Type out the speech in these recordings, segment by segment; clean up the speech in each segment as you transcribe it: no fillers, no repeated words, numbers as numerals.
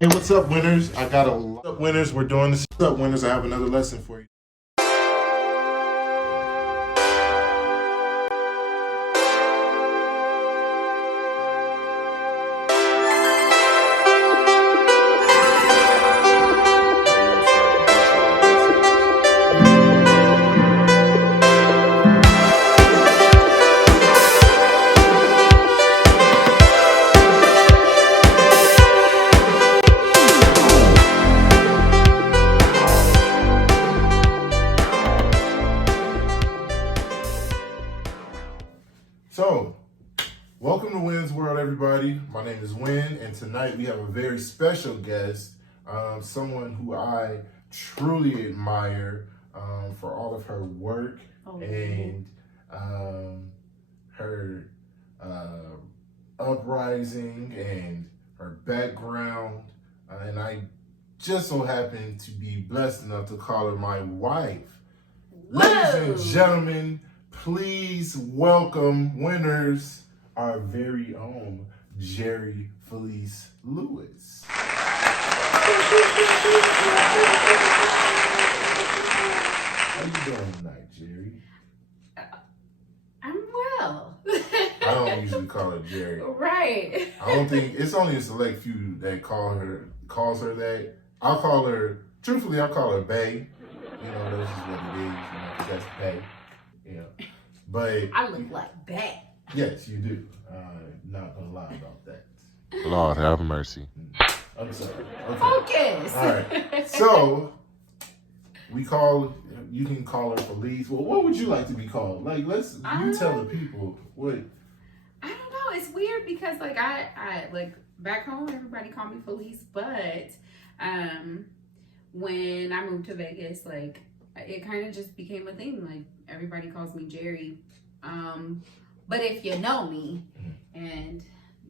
Hey, what's up, winners? I got a lot of winners. We're doing this. What's up, winners? I have another lesson for you. So, welcome to Wynn's World, everybody. My name is Wynn, and tonight we have a very special guest, someone who I truly admire for all of her work and her uprising and her background. And I just so happen to be blessed enough to call her my wife. Whoa. Ladies and gentlemen, please welcome winners, our very own Jerry Felice Lewis. How you doing tonight, Jerry? I'm well. I don't usually call her Jerry. Right. I don't think it's only a select few that calls her that. I'll call her truthfully. I call her Bay. You know, that's just what it is. You know, 'cause that's Bay. You know, but I look like that. yes, you do. Not gonna lie about that. Lord have mercy. I'm sorry. Okay. Focus. All right. So you can call her Felice. Well, what would you like to be called? Like, you tell the people what. I don't know. It's weird because like I like back home everybody called me Felice, but when I moved to Vegas, like it kind of just became a thing. Like everybody calls me Jerry. But if you know me and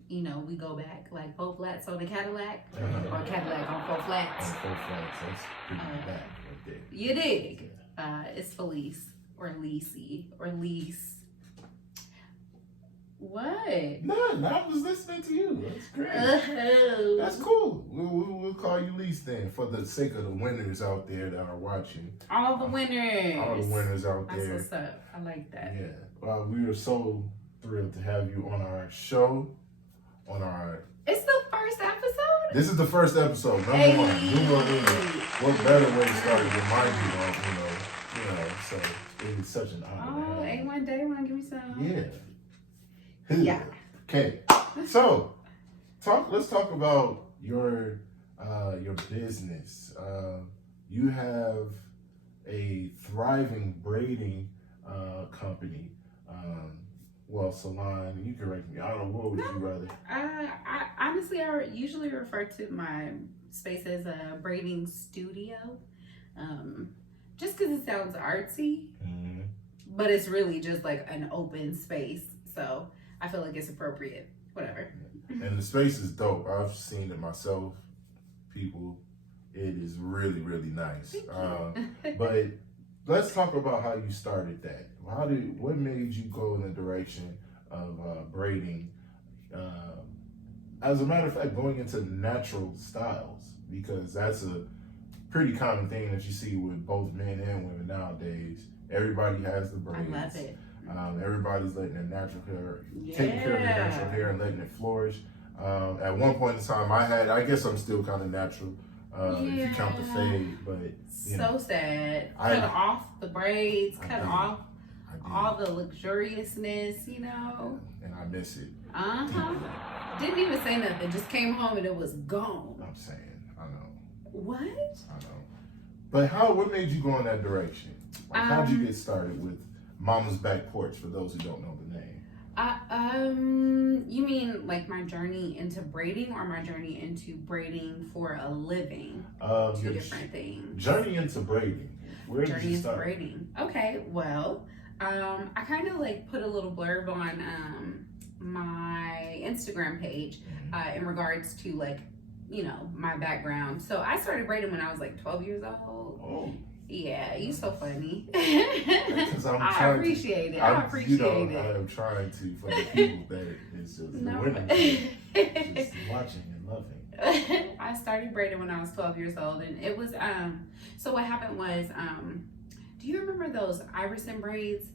you know, we go back like 4 flats on the Cadillac or Cadillac on 4 flats. On 4 flats, that's pretty back right there. You dig. It's Felice or Lisi or Lise. What? None. I was listening to you. That's great. That's cool. We'll call you Lise then, for the sake of the winners out there that are watching. All the winners. All the winners out there. That's what's up. I like that. Yeah. Well, we are so thrilled to have you on our show. It's the first episode? This is the first episode, number Hey. one. What better way to start than my you know, so it is such an honor. Oh, A1 day one, give me some. Yeah. Yeah. Okay. So, let's talk about your business. You have a thriving braiding company. Salon. You correct me. I don't know. What would you rather? I honestly, I usually refer to my space as a braiding studio, just because it sounds artsy, but it's really just like an open space. So I feel like it's appropriate. Whatever. And the space is dope. I've seen it myself. People, it is really, really nice. But let's talk about how you started that. What made you go in the direction of braiding? As a matter of fact, going into natural styles, because that's a pretty common thing that you see with both men and women nowadays. Everybody has the braids. I love it. Everybody's letting their natural hair, taking care of their natural hair and letting it flourish. At one point in time, I guess I'm still kind of natural. If you count the fade, but so sad. Cut off the braids, cut off all the luxuriousness, you know. And I miss it. Didn't even say nothing. Just came home and it was gone. I'm saying, I know. What? I know. But what made you go in that direction? Like, how'd you get started with Mama's Back Porch? For those who don't know the name. You mean like my journey into braiding or my journey into braiding for a living? Two different things. Journey into braiding. Where did you start? Journey into braiding. Okay, well, I kind of like put a little blurb on my Instagram page in regards to like, you know, my background. So I started braiding when I was like 12 years old. Oh. Yeah, you so funny. I appreciate it. I appreciate it. I am trying to, for the people that is just the women just watching and loving. I started braiding when I was 12 years old, and it was so what happened was do you remember those Iverson braids?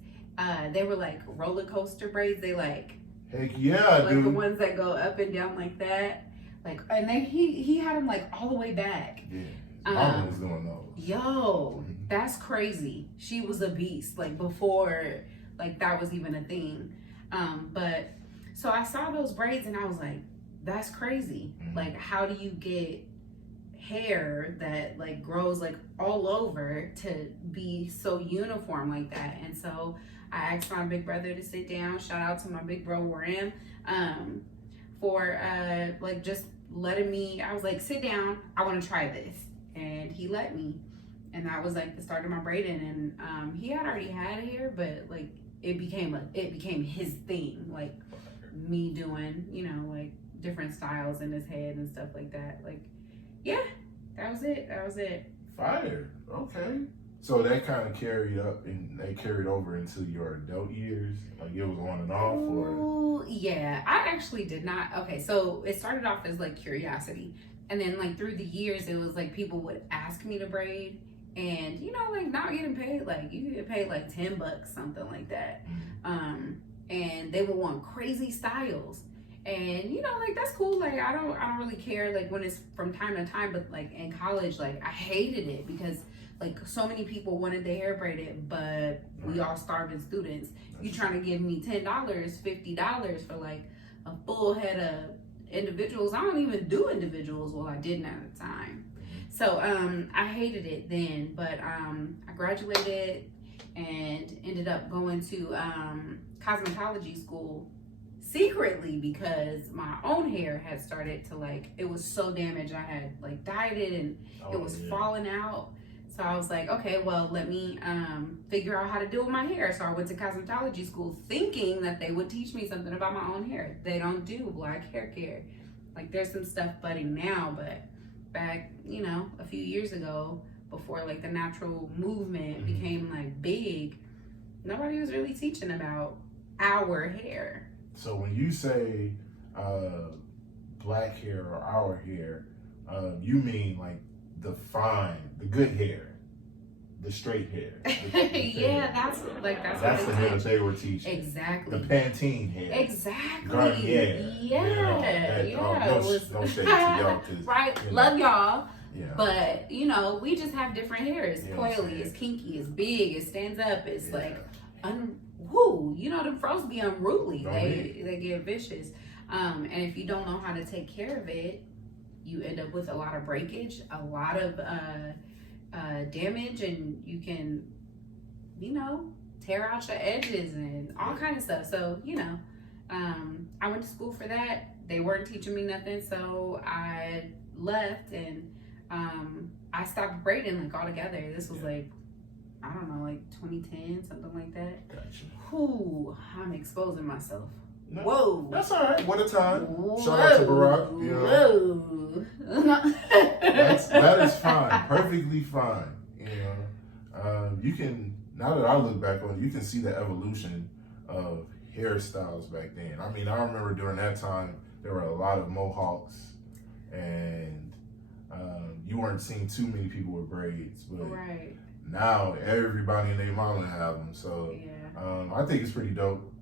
They were like roller coaster braids. They like Heck yeah, like dude. the ones that go up and down like that. Like, and then he had them like all the way back. Yeah, mama was doing those. Yo, that's crazy. She was a beast. Like before, like that was even a thing. But so I saw those braids and I was like, that's crazy. Like, how do you get hair that like grows like all over to be so uniform like that? And so I asked my big brother to sit down. Shout out to my big bro Warren, for like just letting me. I was like, sit down, I want to try this, and he let me. And that was like the start of my braiding. And he had already had hair, but like it became his thing, like me doing, you know, like different styles in his head and stuff like that. Like, yeah, that was it. Fire. Okay. So that kind of carried up and they carried over into your adult years? Like it was on and off, or? Ooh, yeah, I actually did not. Okay, so it started off as like curiosity. And then like through the years, it was like people would ask me to braid. And you know, like not getting paid, like you get paid like $10, something like that. And they would want crazy styles. And you know, like that's cool. Like I don't really care like when it's from time to time, but like in college, like I hated it because like so many people wanted their hair braided, but we all starving students. You trying to give me $10, $50 for like a full head of individuals. I don't even do individuals. Well, I didn't at the time. So I hated it then, but I graduated and ended up going to cosmetology school secretly because my own hair had started to like, it was so damaged. I had like dyed it and it was falling out. So I was like, okay, well, let me figure out how to do with my hair. So I went to cosmetology school thinking that they would teach me something about my own hair. They don't do black hair care. Like there's some stuff budding now, but back, you know, a few years ago, before like the natural movement became like big, nobody was really teaching about our hair. So when you say black hair or our hair, you mean like the good hair, the straight hair. Yeah, that's the what hair that they were teaching. Exactly. The Pantene hair. Exactly. Garnier. Yeah. No shade to y'all. Right. You know, love y'all. Yeah. But you know, we just have different hair. It's coily, it's kinky, it's big, it stands up, it's like you know, the froze be unruly. They get vicious. And if you don't know how to take care of it, you end up with a lot of breakage, a lot of damage, and you can, you know, tear out your edges and all kind of stuff. So, you know, I went to school for that. They weren't teaching me nothing, so I left and I stopped braiding like altogether. This was like, I don't know, like 2010, something like that. Gotcha. Whew, I'm exposing myself. No, Whoa. That's all right. What a time. Whoa. Shout out to Barack. You know. Whoa. that is fine. Perfectly fine. You know. You can, now that I look back on it, you can see the evolution of hairstyles back then. I mean, I remember during that time, there were a lot of mohawks and you weren't seeing too many people with braids. But right. now everybody and their mama have them. So I think it's pretty dope.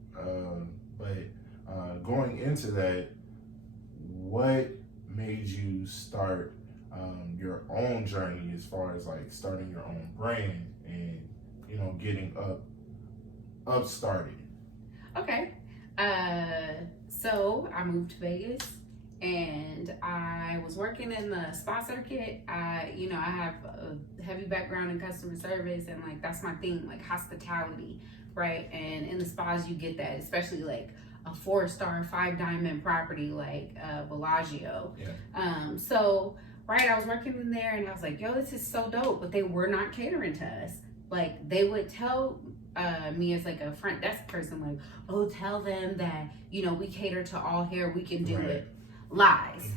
But going into that, what made you start your own journey as far as like starting your own brand and, you know, getting up started? Okay. So I moved to Vegas and I was working in the spa circuit. I have a heavy background in customer service and like that's my thing, like hospitality, right? And in the spas you get that, especially like a 4-star 5-diamond property like Bellagio. So right, I was working in there and I was like, yo, this is so dope, but they were not catering to us. Like they would tell me as like a front desk person, like, oh, tell them that, you know, we cater to all hair, we can do it. Lies.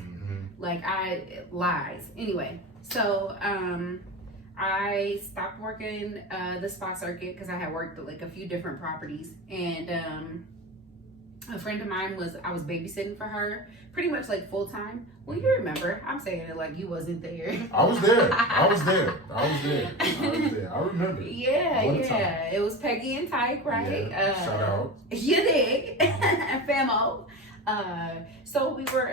Lies. Anyway, so I stopped working the spa circuit because I had worked at like a few different properties, and a friend of mine I was babysitting for her pretty much like full time. Well, you remember, I'm saying it like you wasn't there. I was there. I remember. Yeah. It was Peggy and Tyke, right? Yeah. Shout out. You dig. Famo. So we were,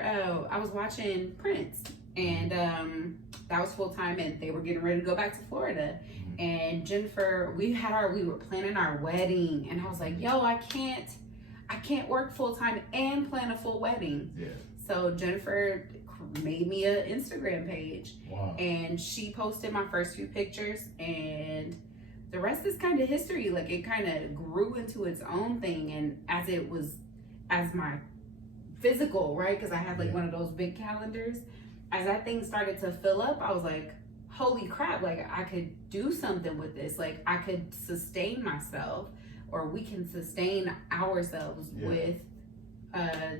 I was watching Prince, and that was full time, and they were getting ready to go back to Florida. And Jennifer, we were planning our wedding, and I was like, yo, I can't work full time and plan a full wedding. Yeah. So Jennifer made me an Instagram page. Wow. And she posted my first few pictures, and the rest is kind of history. Like, it kind of grew into its own thing, and as my physical, right? Because I had like one of those big calendars. As that thing started to fill up, I was like, holy crap, like I could do something with this. Like, I could sustain myself, or we can sustain ourselves with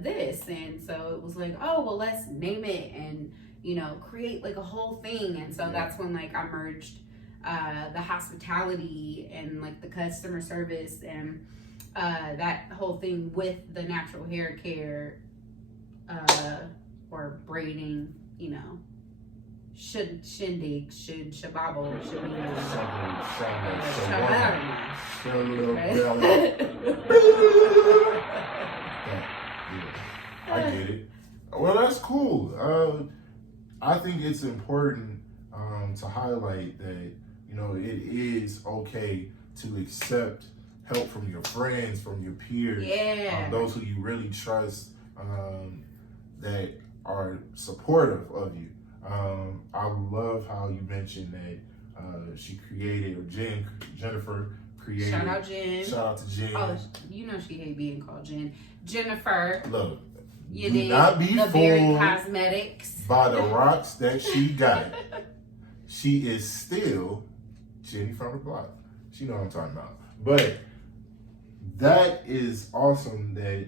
this. And so it was like, oh, well, let's name it and, create like a whole thing. And so that's when like I merged the hospitality and like the customer service and that whole thing with the natural hair care or braiding, shindig, shababble, I get it. Well, that's cool. I think it's important to highlight that, it is okay to accept help from your friends, from your peers, those who you really trust, that are supportive of you. I love how you mentioned that she created, or Jennifer created. Shout out Jen. Shout out to Jen. Oh, she hate being called Jen. Jennifer. Look, you do not be fooled Cosmetics by the rocks that she got. She is still Jenny from the block. She know what I'm talking about. But that is awesome that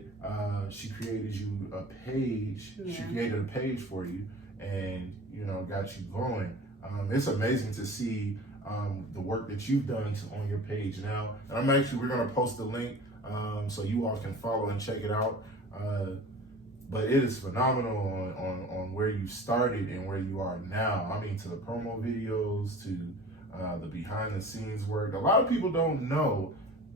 she created you a page. Yeah. She created a page for you and, got you going. It's amazing to see the work that you've done on your page now. And we're going to post the link so you all can follow and check it out. But it is phenomenal on where you started and where you are now. I mean, to the promo videos, to the behind the scenes work. A lot of people don't know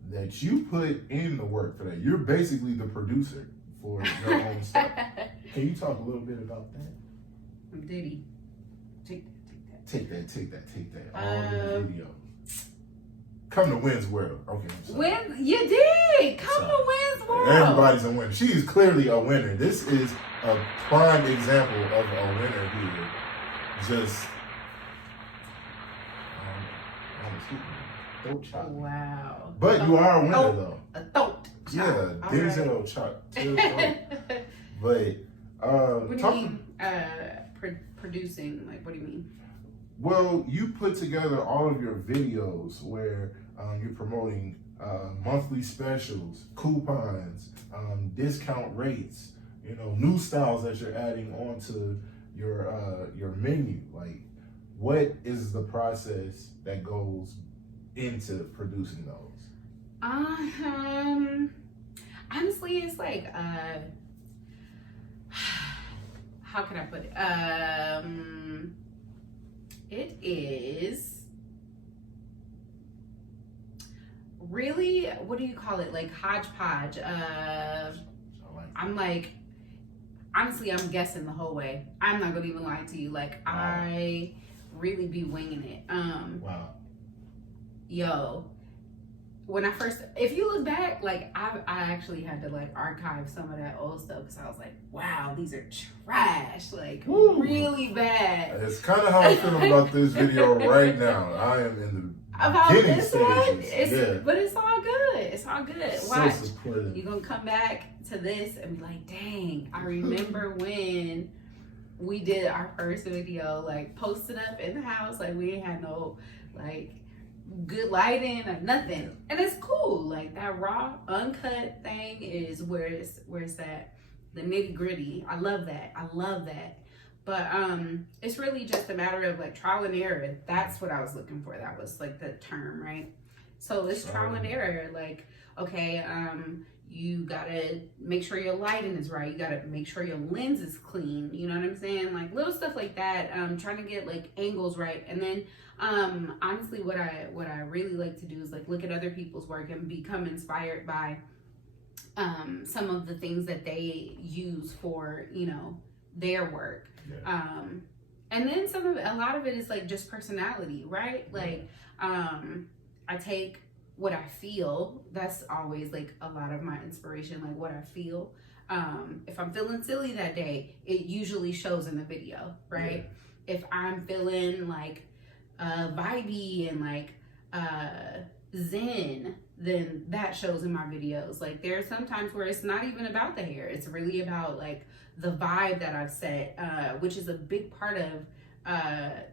that you put in the work for that. You're basically the producer for your own stuff. Can you talk a little bit about that? Diddy. Take that. All in the video. Come to Wynn's World. Okay. When you did. Come to Wynn's World. Everybody's a winner. She is clearly a winner. This is a prime example of a winner here. Just throat chop. Wow. But you are a winner though. A throat. Yeah, Denzel chop. But what do you mean? Producing? Like, what do you mean? Well, you put together all of your videos where you're promoting monthly specials, coupons, discount rates, new styles that you're adding onto your menu. Like, what is the process that goes into producing those? Honestly, it's like how can I put it? It is really, what do you call it? Like hodgepodge. I'm like, honestly, I'm guessing the whole way. I'm not gonna even lie to you. Like, wow. I really be winging it. Wow. Yo, when I first, if you look back, like I actually had to like archive some of that old stuff because I was like, wow, these are trash, like really bad. It's kind of how I feel about this video right now. I am in the beginning stages. But it's all good. It's all good. Watch. So you're gonna come back to this and be like, dang, I remember when we did our first video, like posted up in the house, like we didn't have no like good lighting or nothing, and it's cool. Like that raw uncut thing is where it's at, the nitty gritty. I love that. But it's really just a matter of like trial and error. That's what I was looking for. That was like the term, right? So it's trial and error. Like, okay, you gotta make sure your lighting is right. You gotta make sure your lens is clean. You know what I'm saying? Like little stuff like that. Trying to get like angles right. And then honestly, what I really like to do is like look at other people's work and become inspired by some of the things that they use for, you know, their work. Yeah. And then a lot of it is like just personality, right? Like, I take what I feel. That's always like a lot of my inspiration, like what I feel. If I'm feeling silly that day, it usually shows in the video, right? Yeah. If I'm feeling like vibey and like zen, then that shows in my videos. Like there are some times where it's not even about the hair. It's really about like the vibe that I've set, which is a big part of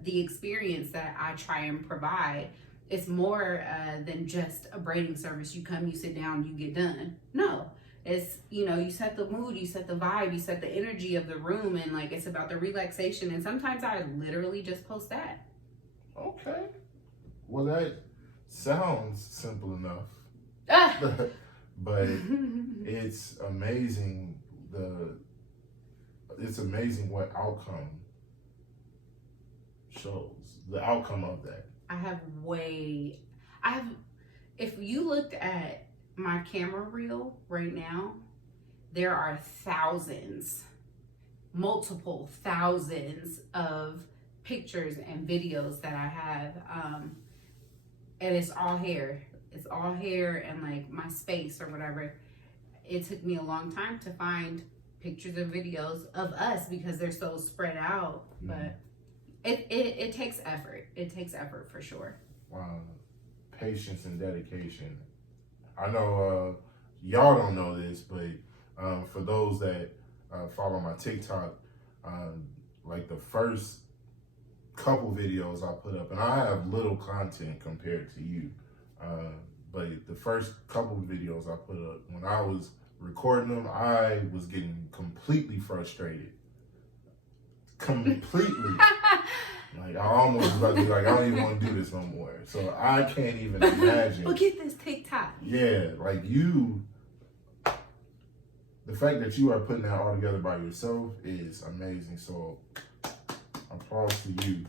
the experience that I try and provide. It's more than just a braiding service. You come, you sit down, you get done. No, it's, you know, you set the mood, you set the vibe, you set the energy of the room, and like it's about the relaxation. And sometimes I literally just post that. Okay. Well, that sounds simple enough. But it's amazing what outcome shows. The outcome of that. If you looked at my camera reel right now, there are multiple thousands of pictures and videos that I have. And it's all hair. It's all hair and like my space or whatever. It took me a long time to find pictures and videos of us because they're so spread out. But it takes effort. It takes effort for sure. Wow. Patience and dedication. I know y'all don't know this, but for those that follow my TikTok, like the first couple videos I put up, and I have little content compared to you, but the first couple videos I put up, when I was recording them, I was getting completely frustrated. Completely. Like I almost was about to be like, I don't even want to do this no more. So I can't even imagine. Forget this TikTok. Yeah, like the fact that you are putting that all together by yourself is amazing. So applause to you.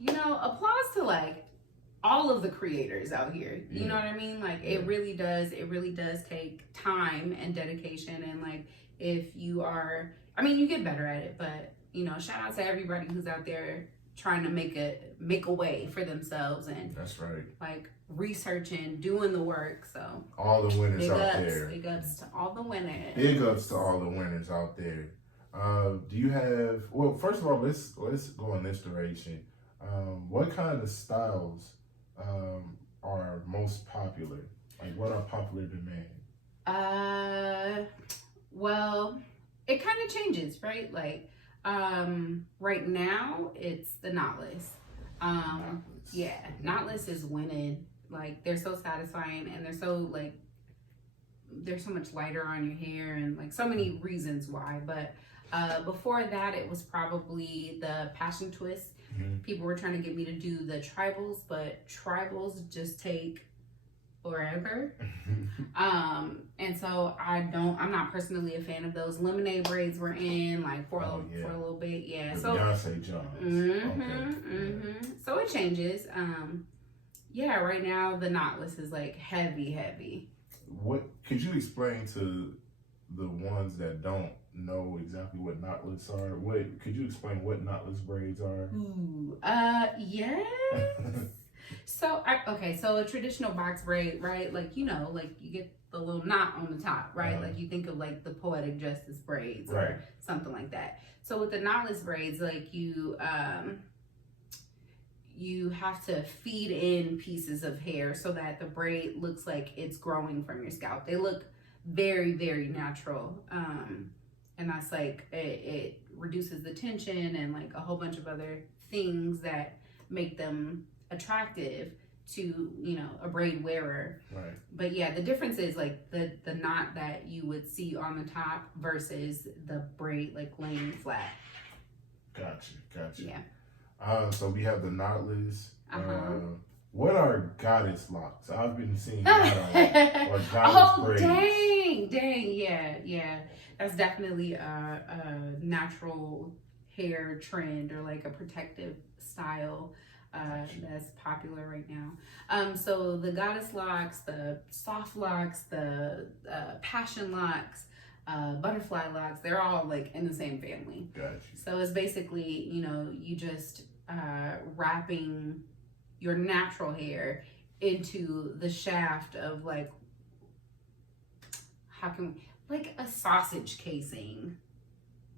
You know, applause to like all of the creators out here. Yeah. You know what I mean? Like it really does take time and dedication. And like if you are, I mean, you get better at it, but you know, shout out to everybody who's out there trying to make a way for themselves and that's right. Like researching, doing the work. So all the winners out there. Big ups to all the winners. Big ups to all the winners out there. Do you have? Well, first of all, let's go in this direction. What kind of styles are most popular? Like, what are popular demand? Well, it kind of changes, right? Like, right now it's the knotless. Yeah, knotless is winning. Like, they're so satisfying and they're so like, they're so much lighter on your hair and like so many reasons why. But before that, it was probably the passion twist. Mm-hmm. People were trying to get me to do the tribals, but tribals just take forever. And so I'm not personally a fan of those. Lemonade braids were in like for a little bit. Yeah. The so Beyonce Johns. So it changes. Yeah, right now the knotless is like heavy. What could you explain to the ones that don't know exactly what knotless are? Could you explain what knotless braids are? Yes. So a traditional box braid, right? Like, you know, like you get the little knot on the top, right? Like you think of like the Poetic Justice braids or something like that. So with the knotless braids, like you have to feed in pieces of hair so that the braid looks like it's growing from your scalp. They look very, very natural. And that's like, it reduces the tension and like a whole bunch of other things that make them attractive to, you know, a braid wearer. Right. But yeah, the difference is like the knot that you would see on the top versus the braid like laying flat. Gotcha. Yeah. So we have the knotless. What are goddess locks? I've been seeing that or goddess braids. Dang, yeah. That's definitely a natural hair trend or like a protective style that's popular right now. So the goddess locks, the soft locks, the passion locks, butterfly locks, they're all like in the same family. Gotcha. So it's basically, you just wrapping your natural hair into the shaft of like like a sausage casing,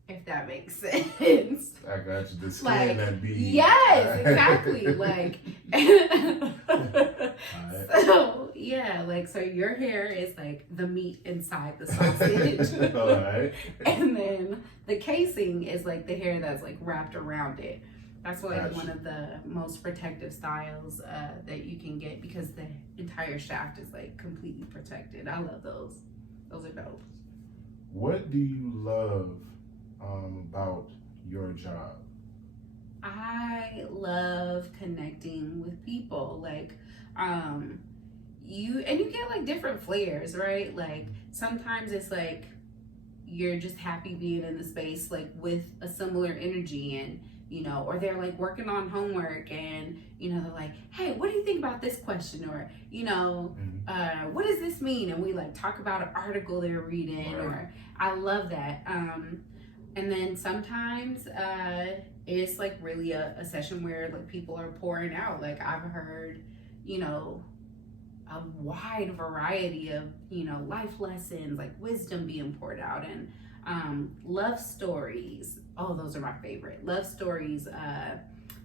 if that makes sense. I got you. The skin Like, that be. yes, exactly. Like, so yeah, like, so your hair is like the meat inside the sausage. All right. And then the casing is like the hair that's like wrapped around it. That's like Gotcha. one of the most protective styles that you can get, because the entire shaft is like completely protected. I love those. Those are dope. What do you love about your job? I love connecting with people. Like, you get like different flares, right? Like sometimes it's like you're just happy being in the space like with a similar energy, and or they're like working on homework and they're like, hey, what do you think about this question, or what does this mean, and we like talk about an article they're reading. Right. Or I love that. And then sometimes it's like really a session where like people are pouring out. Like I've heard a wide variety of life lessons, like wisdom being poured out, and love stories. Oh, those are my favorite. Love stories,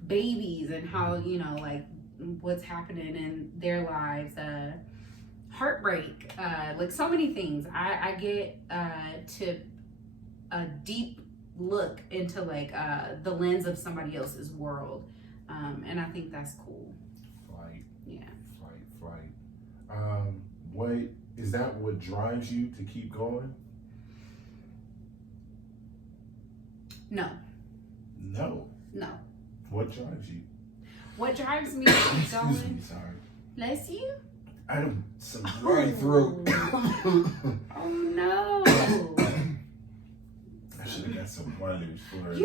babies, and how like what's happening in their lives, heartbreak, like so many things. I get to a deep look into like the lens of somebody else's world, and I think that's cool. Flight. Yeah. Flight. What is that? What drives you to keep going? No. What drives you? What drives me to keep Excuse going? me, sorry. Bless you. I have some dry throat. Oh no. I should have got some wonders for us.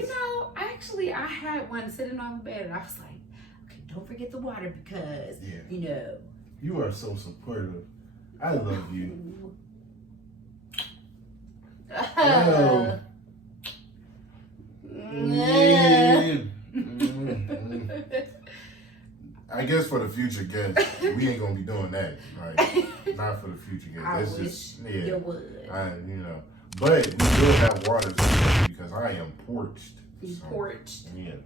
I had one sitting on the bed, and I was like, okay, don't forget the water, because You are so supportive. I love you. Well, I guess for the future guests, we ain't gonna be doing that, right? Not for the future guests. I That's wish just you would. But we will have water because I am porched. Porched. Yeah.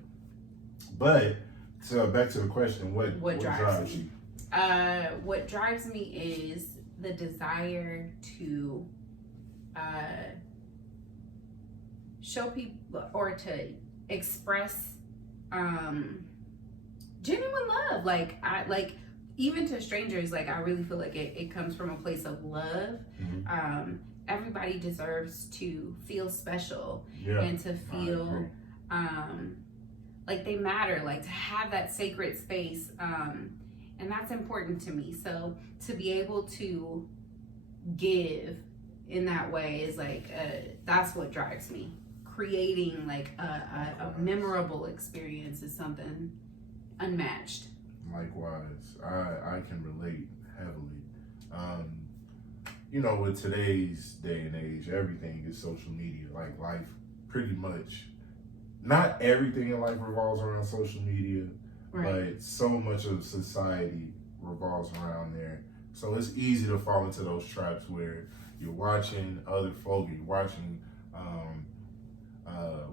But so back to the question, what drives you? What drives me is the desire to show people, or to express genuine love. Like even to strangers, like I really feel like it comes from a place of love. Mm-hmm. Everybody deserves to feel special, Yeah, and to feel like they matter, like to have that sacred space, and that's important to me. So to be able to give in that way is like that's what drives me. Creating like a memorable experience is something unmatched. Likewise, I can relate heavily. With today's day and age, everything is social media. Like life, pretty much. Not everything in life revolves around social media, Right. but so much of society revolves around there. So it's easy to fall into those traps where you're watching other folk, you're watching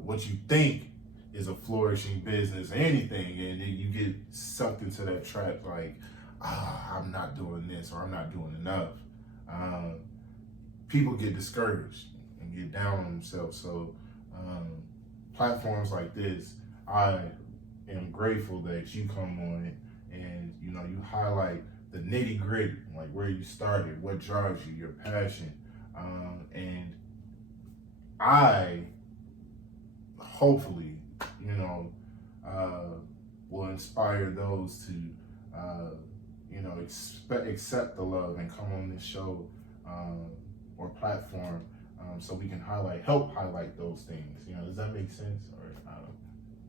what you think is a flourishing business, anything, and then you get sucked into that trap like, I'm not doing this, or I'm not doing enough. People get discouraged and get down on themselves. So platforms like this, I am grateful that you come on it and you highlight the nitty gritty, like where you started, what drives you, your passion, and I hopefully will inspire those to you know, accept the love and come on this show or platform so we can help highlight those things. You know, does that make sense? Or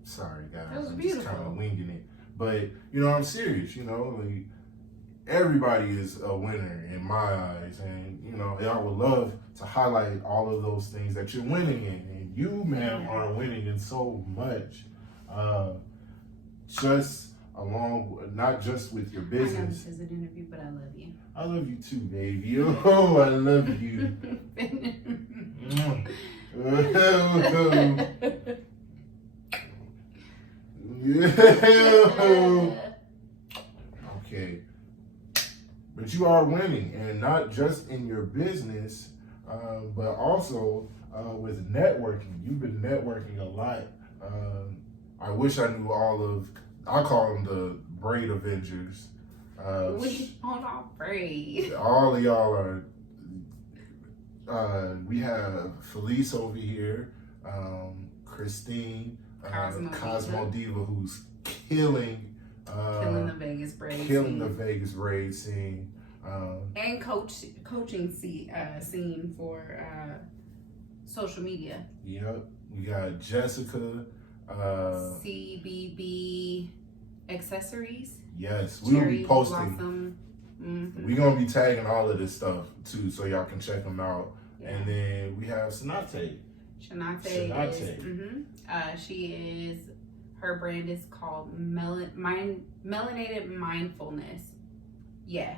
sorry guys, that was I'm beautiful. just kind of winging it, but you know, I'm serious. You know, like, everybody is a winner in my eyes, and you know, I would love to highlight all of those things that you're winning in, and you, ma'am, are winning in so much. Just along, not just with your I know business. this is an interview, but I love you. I love you too, baby. Oh, I love you. Okay. But you are winning, and not just in your business, but also with networking. You've been networking a lot. I wish I knew I call them the Braid Avengers. We on our braid. All of y'all are. We have Felice over here, Christine, Cosmo Diva, who's killing the Vegas braid killing scene. the Vegas braid scene, And coaching scene for social media. Yep, we got Jessica, CBB accessories. yes, we will be posting. Blossom. Mm-hmm. We're gonna be tagging all of this stuff too, so y'all can check them out. Yeah. And then we have Shanate. Shanate is, she is, her brand is called Melanated Mindfulness. Yeah.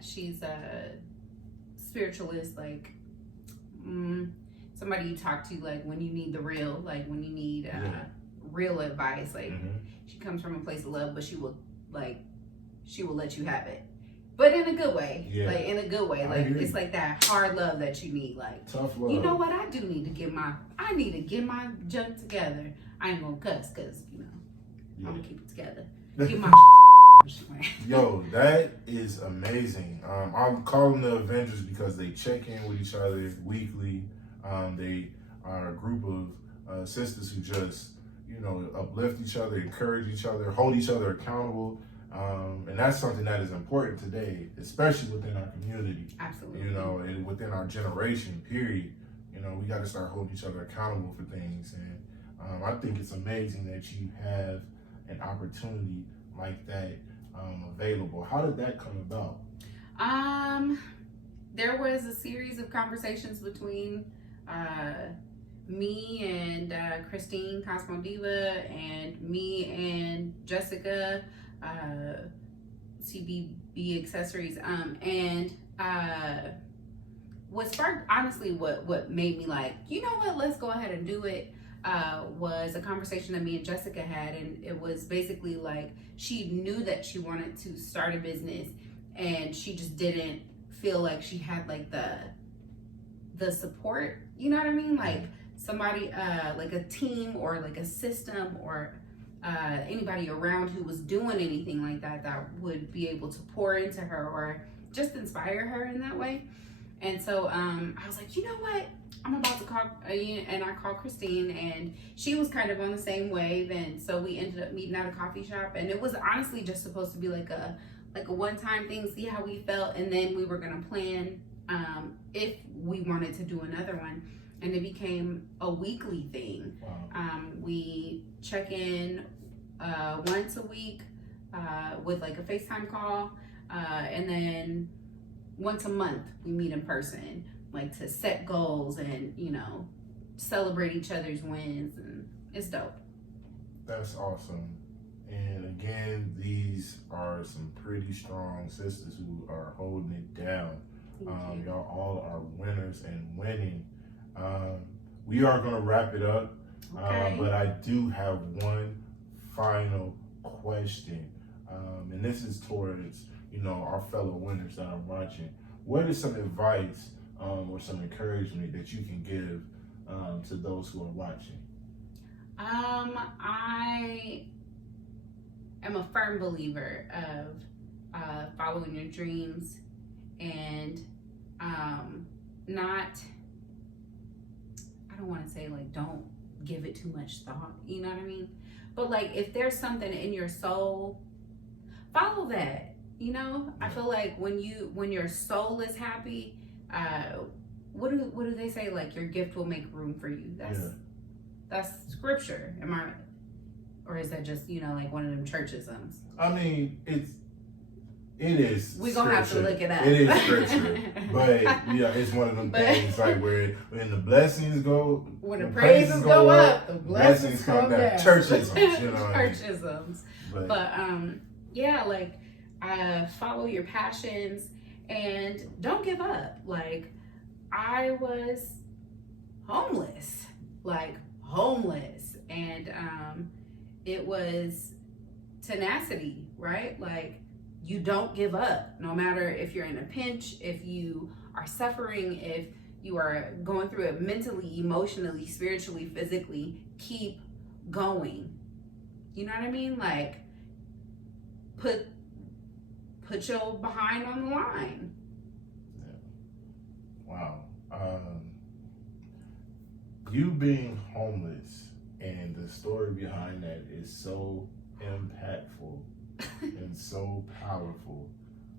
She's a spiritualist, like somebody you talk to, like when you need the real, like when you need real advice. Like she comes from a place of love, but she will let you have it. But in a good way. Yeah. Like in a good way. Like it's like that hard love that you need. Like tough love. You know what? I need to get my junk together. I ain't gonna cuss because, you know, I'm gonna keep it together. Get my Yo, that is amazing. I'm calling the Avengers because they check in with each other weekly. They are a group of sisters who just, you know, uplift each other, encourage each other, hold each other accountable. And that's something that is important today, especially within our community. Absolutely. You know, and within our generation, period. You know, we got to start holding each other accountable for things. And I think it's amazing that you have an opportunity like that available. How did that come about? There was a series of conversations between me and Christine, Cosmo Diva, and me and Jessica, CBB accessories, and what sparked, honestly, what made me like, you know what, let's go ahead and do it, was a conversation that me and Jessica had, and it was basically like she knew that she wanted to start a business, and she just didn't feel like she had like the support, you know what I mean, like somebody, like a team or like a system or anybody around who was doing anything like that would be able to pour into her or just inspire her in that way. And so I was like, you know what, I'm about to call, and I called Christine, and she was kind of on the same wave, and so we ended up meeting at a coffee shop, and it was honestly just supposed to be like a one-time thing, see how we felt, and then we were gonna plan if we wanted to do another one, and it became a weekly thing. Wow. We check in once a week with like a FaceTime call, and then once a month we meet in person, like to set goals and, you know, celebrate each other's wins, and it's dope. That's awesome. And again, these are some pretty strong sisters who are holding it down. Y'all all are winners and winning. We are going to wrap it up, Okay. but I do have one final question, and this is towards, you know, our fellow winners that are watching. What is some advice or some encouragement that you can give to those who are watching? I am a firm believer of following your dreams and not, I don't want to say like don't give it too much thought, you know what I mean? But like if there's something in your soul, follow that. You know, I feel like when your soul is happy, what do they say? Like your gift will make room for you. That's scripture. Am I? Or is that just, like one of them churchisms? I mean, it is. We're going to have to look it up. It is scripture. But, it's one of them things like where when the blessings go, when the praises go up, the blessings come down. Churchisms, Churchisms. But follow your passions and don't give up. Like, I was homeless. And it was tenacity, right? Like, you don't give up, no matter if you're in a pinch, if you are suffering, if you are going through it mentally, emotionally, spiritually, physically, keep going. You know what I mean? Like, put your behind on the line. Wow. You being homeless and the story behind that is so impactful and so powerful.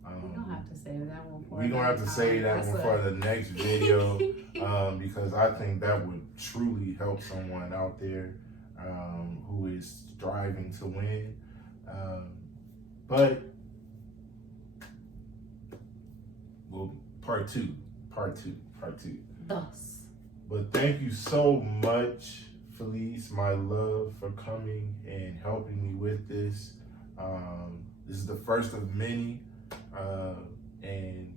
We're going to have to save that one for We're going to have to save that one for the next video because I think that would truly help someone out there who is striving to win. But, part two. Thus. But thank you so much, Felice, my love, for coming and helping me with this. This is the first of many, and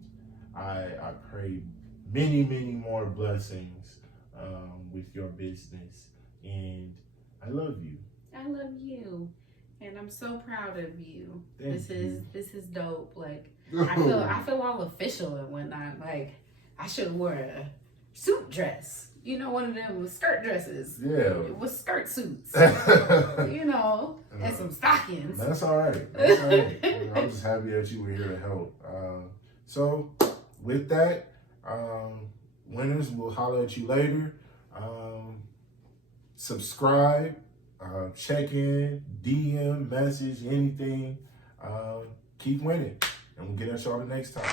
I pray many, many more blessings with your business. And I love you. I love you, and I'm so proud of you. Thank you. This is dope. Like, I feel all official and whatnot. Like, I should wear a suit dress. One of them with skirt dresses. Yeah. With skirt suits. And some stockings. That's all right. I'm just happy that you were here to help. So, with that, winners, we'll holler at you later. Subscribe, check in, DM, message, anything. Keep winning. And we'll get at y'all the next time.